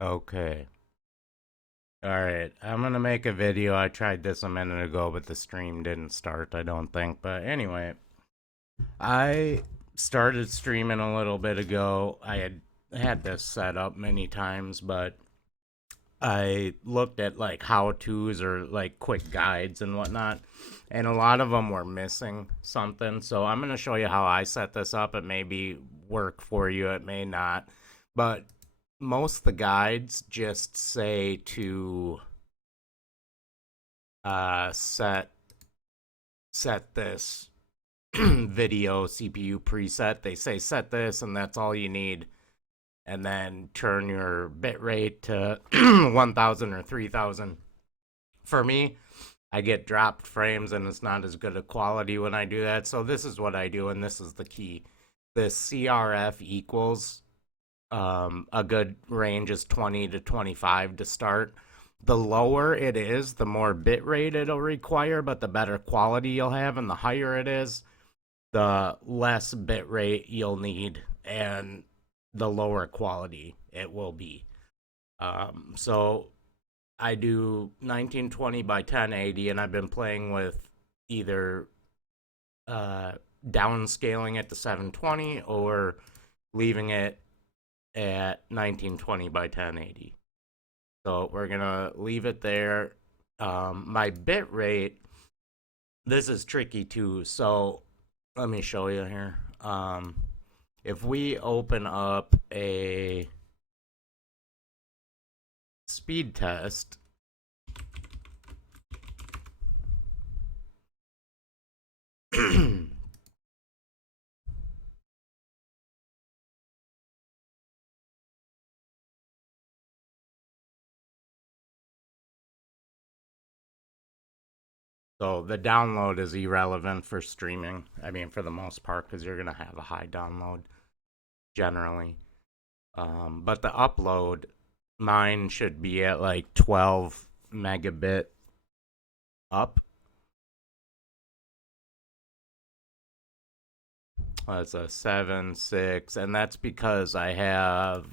Okay. Alright, I'm gonna make a video. I tried this a minute ago, but the stream didn't start, I don't think. But anyway, I started streaming a little bit ago. I had this set up many times, but I looked at like how to's or like quick guides and whatnot, and a lot of them were missing something. So I'm gonna show you how I set this up. It may be work for you, it may not, but most of the guides just say to set this video CPU preset. They say set this, and that's all you need, and then turn your bitrate to 1000 or 3000. For me, I get dropped frames and it's not as good a quality when I do that. So this is what I do, and this is the key. The CRF equals a good range is 20 to 25 to start. The lower it is, the more bit rate it'll require, but the better quality you'll have, and the higher it is, the less bit rate you'll need, and the lower quality it will be. So I do 1920 by 1080, and I've been playing with either downscaling it to 720 or leaving it at 1920 by 1080. So we're gonna leave it there. My bit rate, this is tricky too. So let me show you here. If we open up a speed test, so the download is irrelevant for streaming. I mean, for the most part, because you're gonna have a high download generally. But the upload, mine should be at like 12 megabit up. That's a 7.6, and that's because I have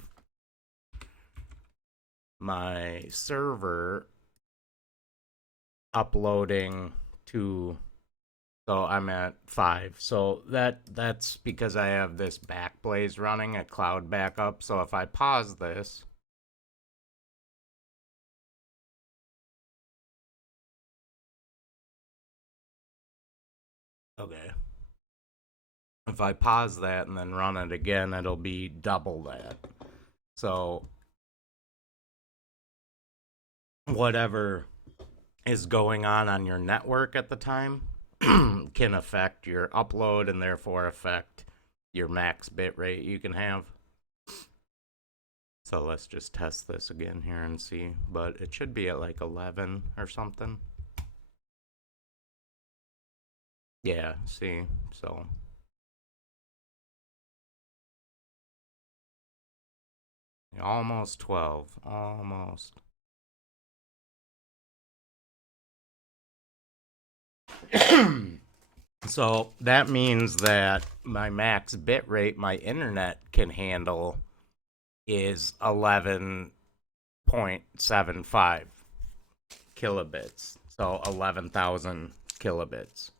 my server uploading to, so I'm at 5. So that's because I have this Backblaze running, a cloud backup. So if I pause this, okay, if I pause that and then run it again, it'll be double that. So whatever is going on your network at the time can affect your upload and therefore affect your max bit rate you can have. So let's just test this again here and see, but it should be at like 11 or something. Yeah, see, so almost 12, almost. So that means that my max bit rate my internet can handle is 11.75 kilobits. So 11,000 kilobits.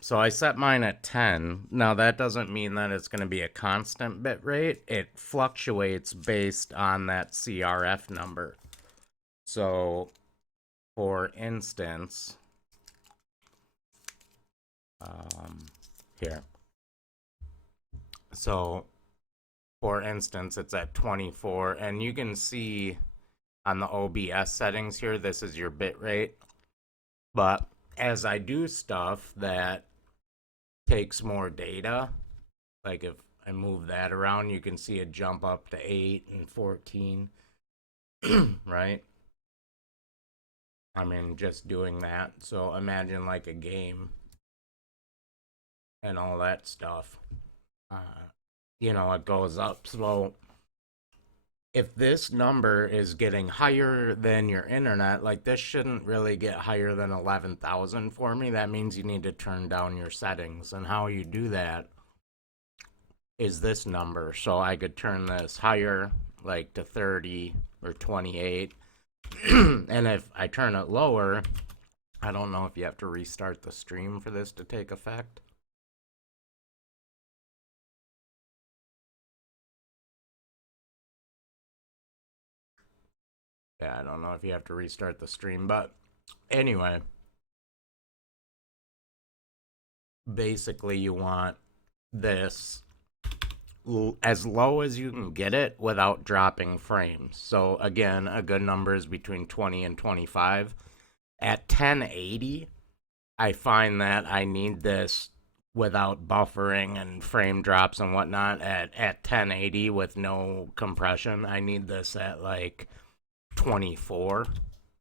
So I set mine at 10. Now that doesn't mean that it's going to be a constant bit rate. It fluctuates based on that CRF number. So for instance, here. So for instance, it's at 24, and you can see on the OBS settings here, this is your bit rate. But as I do stuff that takes more data, like if I move that around, you can see it jump up to 8 and 14, right? I mean, just doing that. So imagine like a game and all that stuff. It goes up. So if this number is getting higher than your internet, like this shouldn't really get higher than 11,000 for me. That means you need to turn down your settings. And how you do that is this number. So I could turn this higher, like to 30 or 28. And if I turn it lower, I don't know if you have to restart the stream for this to take effect. Yeah, I don't know if you have to restart the stream, but anyway, basically you want this as low as you can get it without dropping frames. So again, a good number is between 20 and 25. At 1080, I find that I need this without buffering and frame drops and whatnot at 1080 with no compression. I need this at like 24,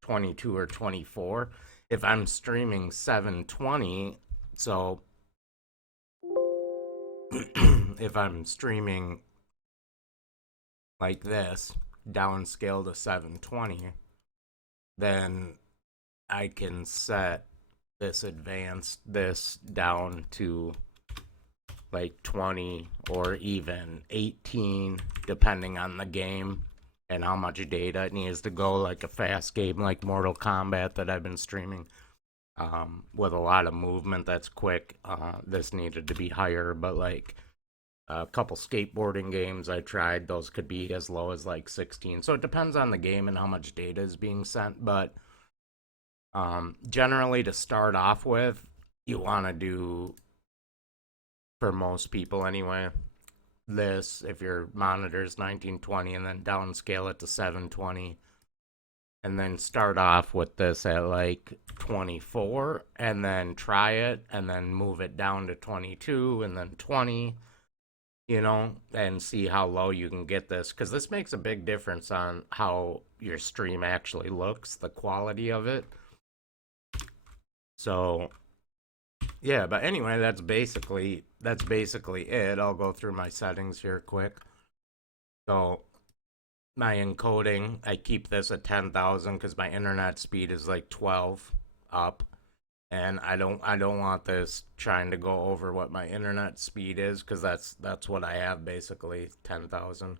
22 or 24. If I'm streaming 720, so if I'm streaming like this, downscale to 720, then I can set this down to like 20 or even 18, depending on the game and how much data it needs to go. Like a fast game like Mortal Kombat that I've been streaming, with a lot of movement that's quick, this needed to be higher. But like a couple skateboarding games I tried, those could be as low as like 16. So it depends on the game and how much data is being sent. But generally, to start off with, you want to do, for most people anyway, this, if your monitor is 1920, and then downscale it to 720, and then start off with this at like 24, and then try it, and then move it down to 22, and then 20, and see how low you can get this, because this makes a big difference on how your stream actually looks, the quality of it. So yeah, but anyway, that's basically it. I'll go through my settings here quick. So my encoding, I keep this at 10,000 because my internet speed is like 12 up, and I don't want this trying to go over what my internet speed is, because that's what I have, basically 10,000.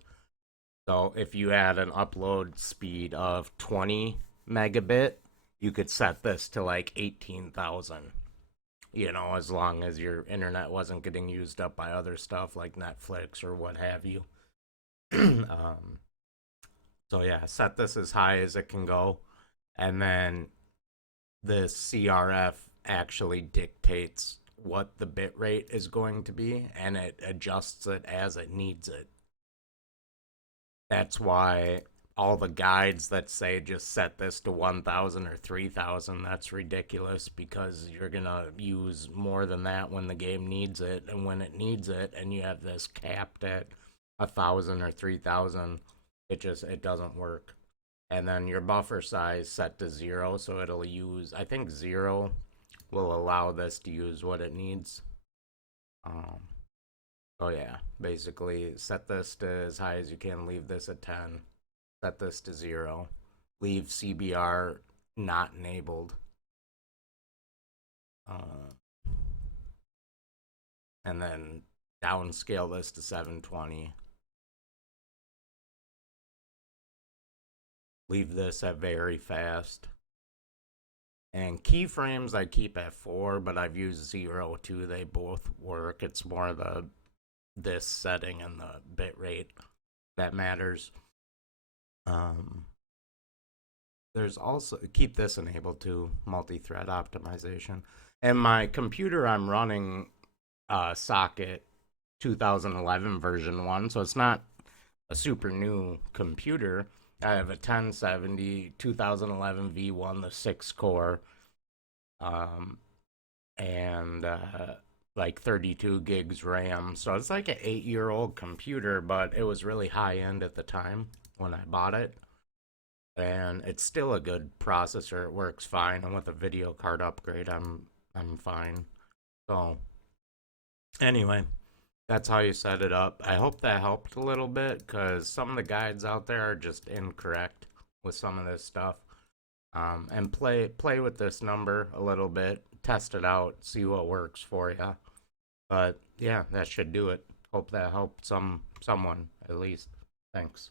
So if you had an upload speed of 20 megabit, you could set this to like 18,000, as long as your internet wasn't getting used up by other stuff like Netflix or what have you. So yeah, set this as high as it can go, and then the CRF actually dictates what the bit rate is going to be, and it adjusts it as it needs it. That's why all the guides that say just set this to 1,000 or 3,000, that's ridiculous, because you're gonna use more than that when the game needs it, and when it needs it, and you have this capped at 1,000 or 3,000, it doesn't work. And then your buffer size set to 0, so it'll use, I think 0 will allow this to use what it needs. Oh yeah, basically set this to as high as you can, leave this at 10. Set this to 0. Leave CBR not enabled. And then downscale this to 720. Leave this at very fast. And keyframes I keep at 4, but I've used 0 too. They both work. It's more this setting and the bit rate that matters. There's also, keep this enabled too, multi-thread optimization. And my computer, I'm running socket 2011 version 1, so it's not a super new computer. I have a 1070 2011 V1, the 6-core, and like 32 gigs RAM. So it's like an 8-year-old computer, but it was really high-end at the time when I bought it. And it's still a good processor. It works fine. And with a video card upgrade, I'm fine. So anyway, that's how you set it up. I hope that helped a little bit, because some of the guides out there are just incorrect with some of this stuff. And play with this number a little bit, test it out, see what works for you. But yeah, that should do it. Hope that helped someone at least. Thanks.